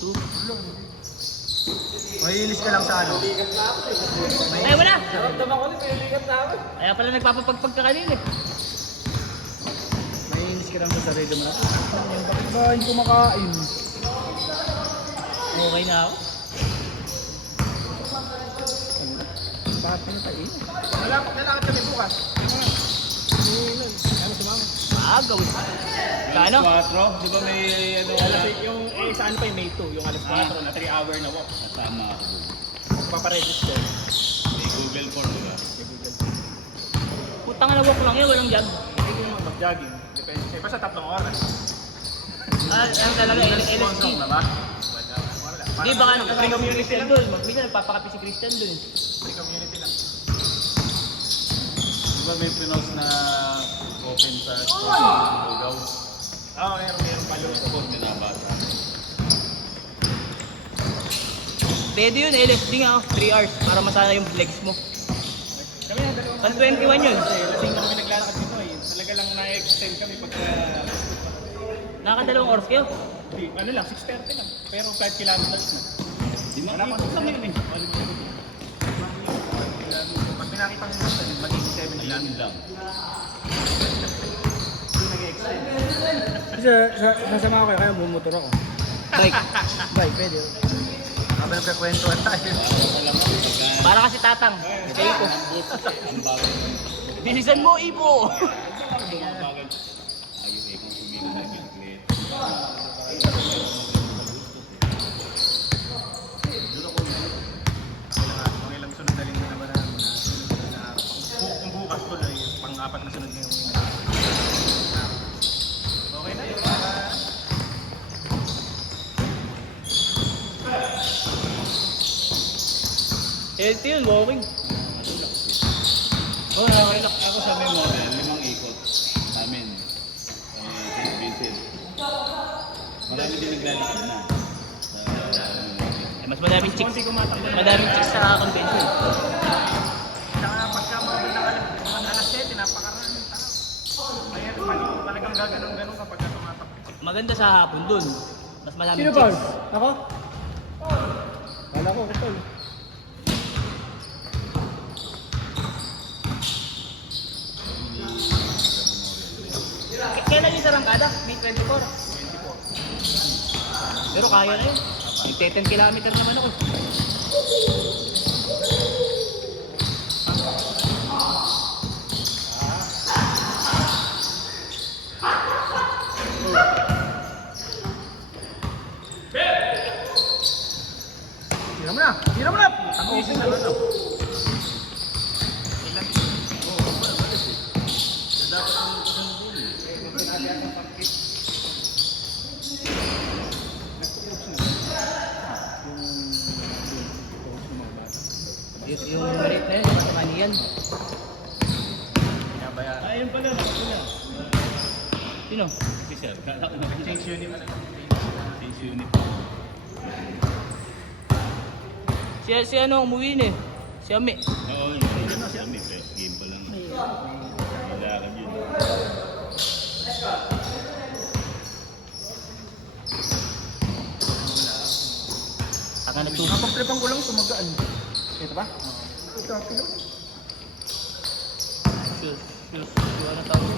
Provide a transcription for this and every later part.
oh. Mahihilis ka lang sa ano. Ay, wala! Naramdaman ko rin, nilikat na ako. Kaya pala nagpapapagpag ka kanina eh. Mahihilis ka lang sa sarili mo. Bakit ba hindi kumakain? Okay na ako. Bakit ka na tayo? Wala, paglalakad kami bukas. Ano sumama? Maagaw eh. Kano? 4, di ba may ano? Yung saan pa yung May 2, yung alas 4 na 3 hour na walk. Kasama ako. Paparegister. May Google Form, di ba? Putang na walk lang yun, walang jog. Hindi ko naman mag-jogging. Depende. Eh, basta 3 oras. Ang talaga, LSG. Na ba? Di baka Free community Christian lang. doon. Magpisa, nagpapakapi si Christian doon. Free community lang. Di ba may pinost na open sa Lugaw? Oo, meron palo. Tapos binabasa. Pwede yun, LSD nga oh. 3 hours para masana yung legs mo. Kami na dalawang Pang 21 yun. kasi lasing na kami naglalakad dito eh. Talaga lang na-extend kami pagka... Nakakadalawang oras kayo. Ano lang, 6:30 lang. Pero 5 kilometers na. Di Wala pa makikita lang mo yun eh. Pag pinakita mo sa maging 7 Ilan kilometers. lang. Hindi nag-extend. Sasama ko kayo, kaya bumotor ako. Bike. Bye, pwede. Habang nagkakwentuhan tayo. Para alam mo, pagka... Para kasi tatang. Kaya ko. Ang bagal. Bilisan mo, Ibo! Ang bagal. Ayun eh, kung sumino na bilklet. Mga ilang sunod na linggo naman na kung bukas ko na yung pang-apat na sunod na yung okay na yun. Healthy yun, walking. Oh, nakakilak ako sa may model, 5 ikot. Amin. St. Vincent. Marami din naglalakad na. Eh, mas madaming chicks. Konti kumatakbo na. Madaming chicks sa convention. Saka pagka mga alas 7, napakaraming tao. Kaya talagang gaganong-ganong kapag tumatakbo. Maganda sa hapon dun. Mas madaming Sino ba? chicks. Ako? Kala ko, kapal. Kailan yung sa Rangkada? May 24. Pero kaya na yun. May 10 kilometer naman ako. Tira mo na! Tira mo na! Ang isa na ano? Yung rate na yun, yung matamanian. Binabayaran. Ayun pala, wala. Sino? Si Sir, kala ko Change unit. change unit. Si ano, umuwi na eh. Si Ami. Oo, yun. Kami, first game pa lang. Wala ka yun. Saka nagtuto. Napagtripan ko lang, tumagaan. Ito ba? Ito, pilo. Shoes. Ano tawag?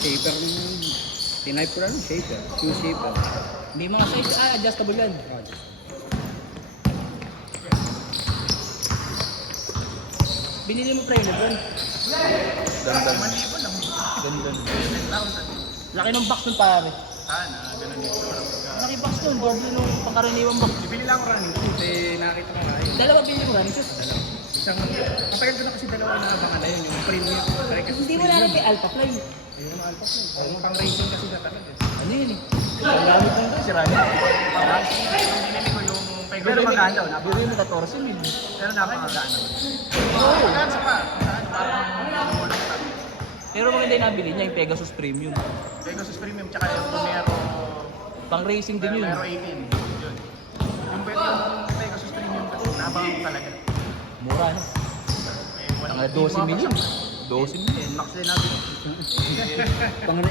Shaper yung... Tinipe ko lang, shaper. Shoe shaper. Hindi mga size, adjustable yan. Binili mo pre, Lebron. Dandan. 5,000 lang. Dandan. 10,000. Laki ng box nun pare. Sana, ganun dito. Laki box nun, doble nung pangkaraniwang box. Bibili lang ako running shoes. Kasi nakita ko nga yun. Dalawa binili ko running shoes. Isang, matagal ko na kasi dalawa na abangan na yun. Yung premium. Hindi mo lang kay Alpha Fly. Ayun ang alpha ko. Yung pang racing kasi na talaga. Ano yun eh? Ang gamit lang ito, si Rani. Pang racing. Yung binili ko yung Pego. Pero maganda, nabili mo 14 mil. Pero napakagano. Maganda sa pa. Saan? Parang Pero maganda yung nabili niya, yung Pegasus Premium. Pegasus Premium tsaka yung Numero Pang racing din yun. Numero 18. Yun. Yung Pegasus Premium kasi nabangan ko talaga. Mura no? May Ang 12 million. 12 mo yan. Max din natin.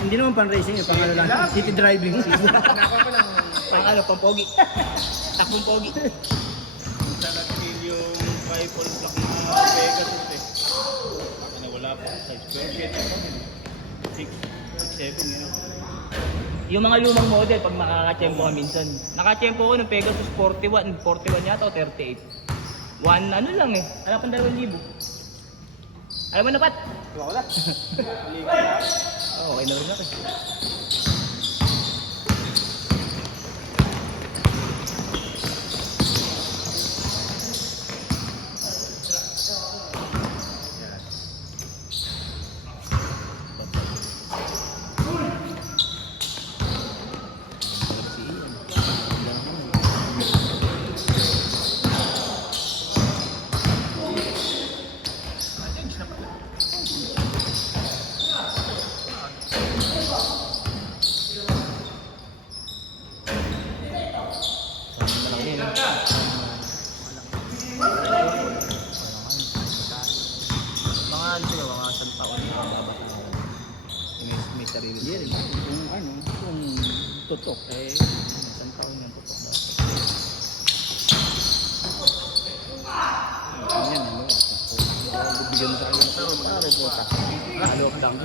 Hindi naman pan racing, pang ano lang. City driving. Nakakuha ko lang. Pang ano, pang pogi. Takbong pogi. Sa natin yung 5 all black na Pegasus eh. Ano, wala pa. Sa square feet. 6, 7 yun. Yung mga lumang model, pag makakachempo ka minsan. Nakachempo ko ng Pegasus 41 yata o 38. Ano lang eh. Wala pang 2,000. Alam mo na, Pat? Wala. Oo, okay na rin ako. Mga ano sila, mga isang taon na babata na yan. May sarili Hindi rin. sila. Kung ano, kung tutok. Isang taon yung totoo na. Yan, ano. Bigyan mo sa kanya. Pare po, Alok lang.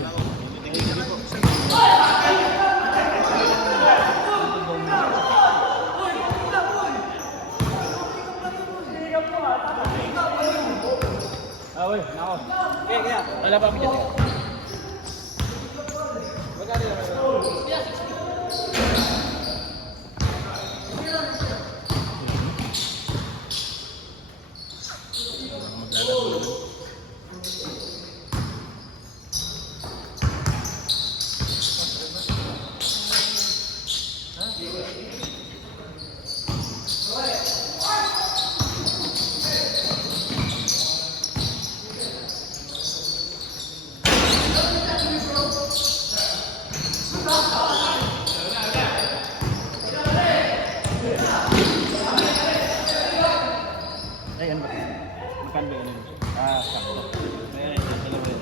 Wala, nako. Wala pa ako dyan. Ayan ba? Magkano ba yun? Sakto. Ayan, dalawa yun.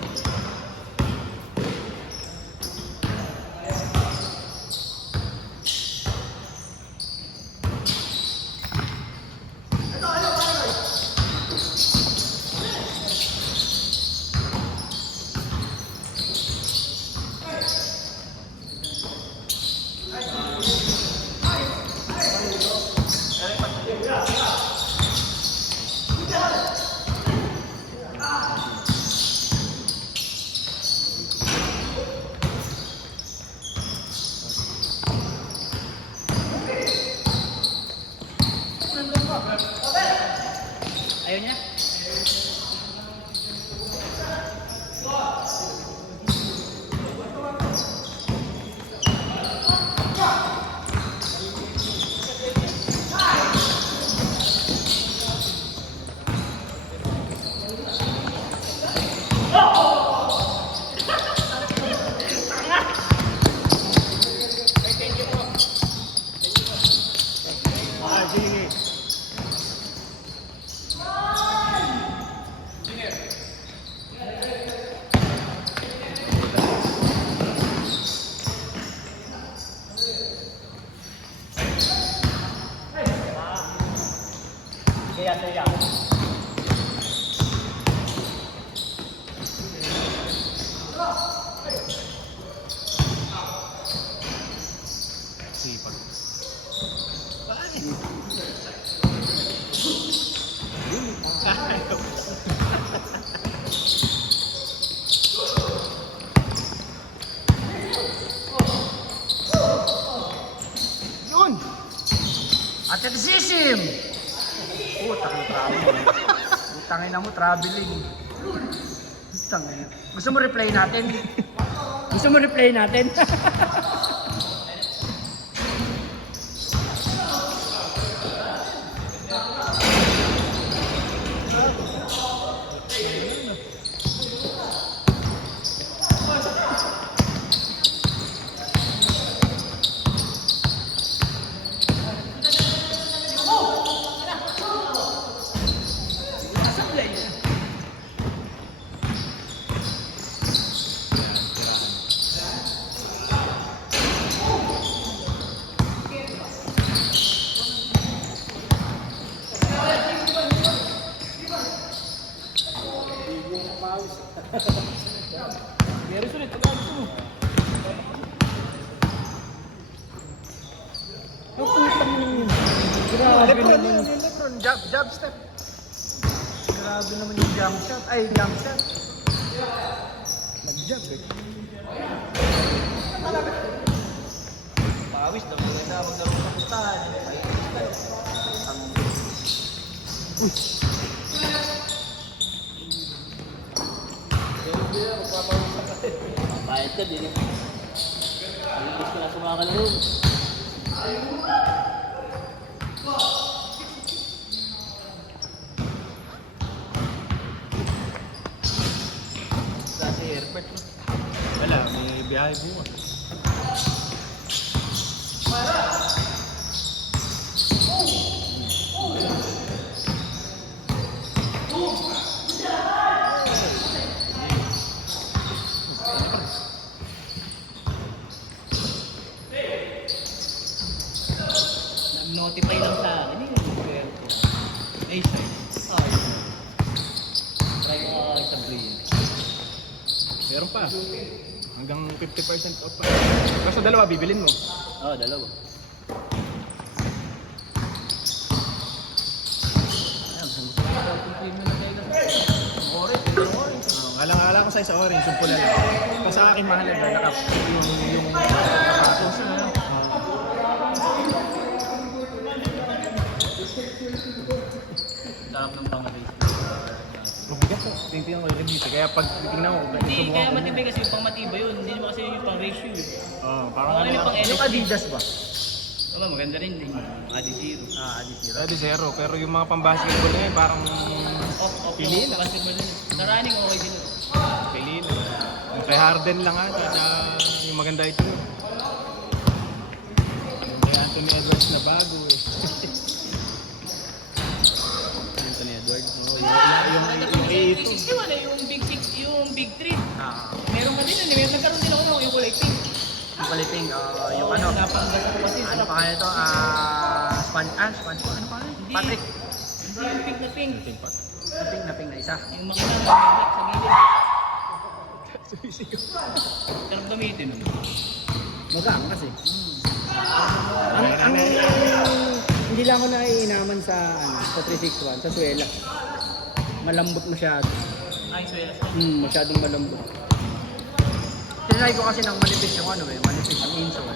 Ayaw niya? Kaya. Sipag. Yun! Athleticism! Putang na travel. Putangin na mo, traveling. Putangin. Gusto mo replay natin? Gusto mo replay natin? Very sulit. Pagka gusto mo. Grabe naman yung Lebron, jab step. Grabe naman yung jump shot. Ay, jump shot. Nag-jab eh. Pawis na maganda. Maglaro sa pustahan. Bayad ka din. Ilis ko na sa mga kalaro. Kasi airport. Wala, may biyahe bukas. Notify lang sa akin. Hindi yung swerte. Ay, sir. Oh, try ko sa green. Meron pa. Hanggang 50% off pa. Basta dalawa, bibilin mo. Oo, dalawa. Ayan, gusto ko sa premium na tayo. Orange, orange. Alang-alang ko sa orange, yung pula lang. Kasi sa akin mahalaga, yung sapatos. Sarap ng pangabay. Mabigat ko. Tingnan ko yung review. Kaya pag titingnan ko, Hindi, kaya matibay kasi yung pang matibay yun. Hindi naman kasi yung pang ratio eh. parang Ano yung pang yung LSD? Adidas ba? Aba, maganda rin din. Adi zero. Adidas. Adi zero. Pero yung mga pang-basketball na yun, parang Off, Pili lang. Basketball din. Sa running, okay din. pili na. Yung kay Harden lang ata. Tsaka yung maganda ito. Yung kay Anthony Edwards na bago eh. Anthony Edwards. Oh, yung ito. 361 eh, yung big 6, yung big 3. Meron ka din, may nagkaroon din ako yung kulay pink. Yung paliting, yung ano. Napanggas ko kasi. Ano pa kaya ito? Sponge. Ano pa kaya? Hindi. Patrick. Hindi yung pink na pink. Ping na isa. Yung makina na may sa gilid. Sarap gamitin. Magaan kasi. Ang hindi lang ako naiinaman sa sa 361, sa Suela. Malambot masyado. Ay, swelas. Masyadong malambot. Tinry ko kasi ng manipis yung ano eh. Manipis yung insole.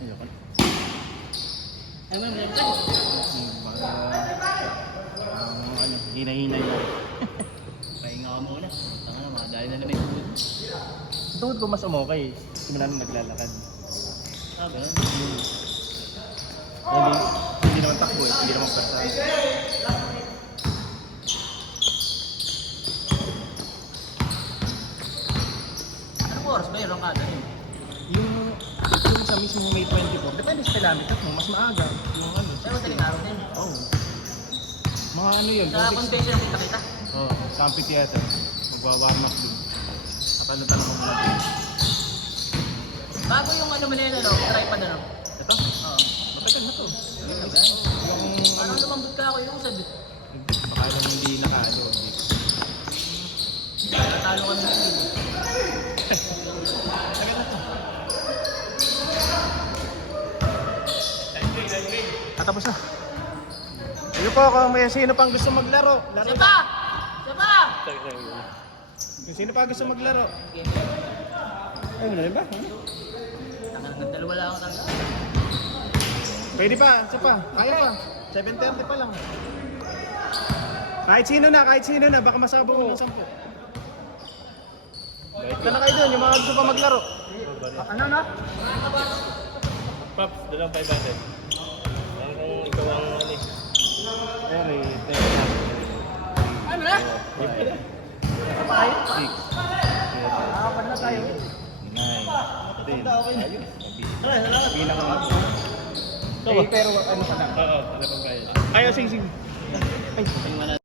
Ayoko. Ay, man, meron ka. Hinahinay na. Pahinga ka muna. Tanga na, madali na naman yung tubig. Tungkol ko mas umokay. Simula nung naglalakad. Ah, ganun. Hindi naman takbo eh. Hindi naman persa. Anong oras ba yung rangkada yun? Yung sa mismong May 24, depende sa kilometer mo. Mas maaga. Yung ano. Pero madaling araw din. Oh. Mga ano yun. Sa convention ang kita-kita. Oh, sa amphitheater. Nagwa-warm up dun. Natalo-talo mo muna dun. Bago yung ano manila, no? Tripod ano? Ito? Oo. Matagal na to. Yung Parang lumambot ka ako yung usad. baka lang hindi nakaano. Natalo kami ng team. Tapos na. Ayun po kung may sino pang gusto maglaro. Laro. Isa pa! Isa pa! Kung sino pa gusto maglaro. Ay, mo na rin ba? Tangang dalawa lang ako talaga. Pwede pa, isa pa. Kaya pa. 7:30 pa lang. Kahit sino na, baka masabog mo ng 10. Bait na kayo doon, yung mga gusto pa maglaro. Ano na? Paps, dalawang 500. Parang kung ikaw ang ano eh. Ere, Ano na? tayo? 6, 7, Na tayo. 9, 10. Bilang ako. So, pero ano ka na? Oo, alam ko kaya. Ayaw, sige. Ay,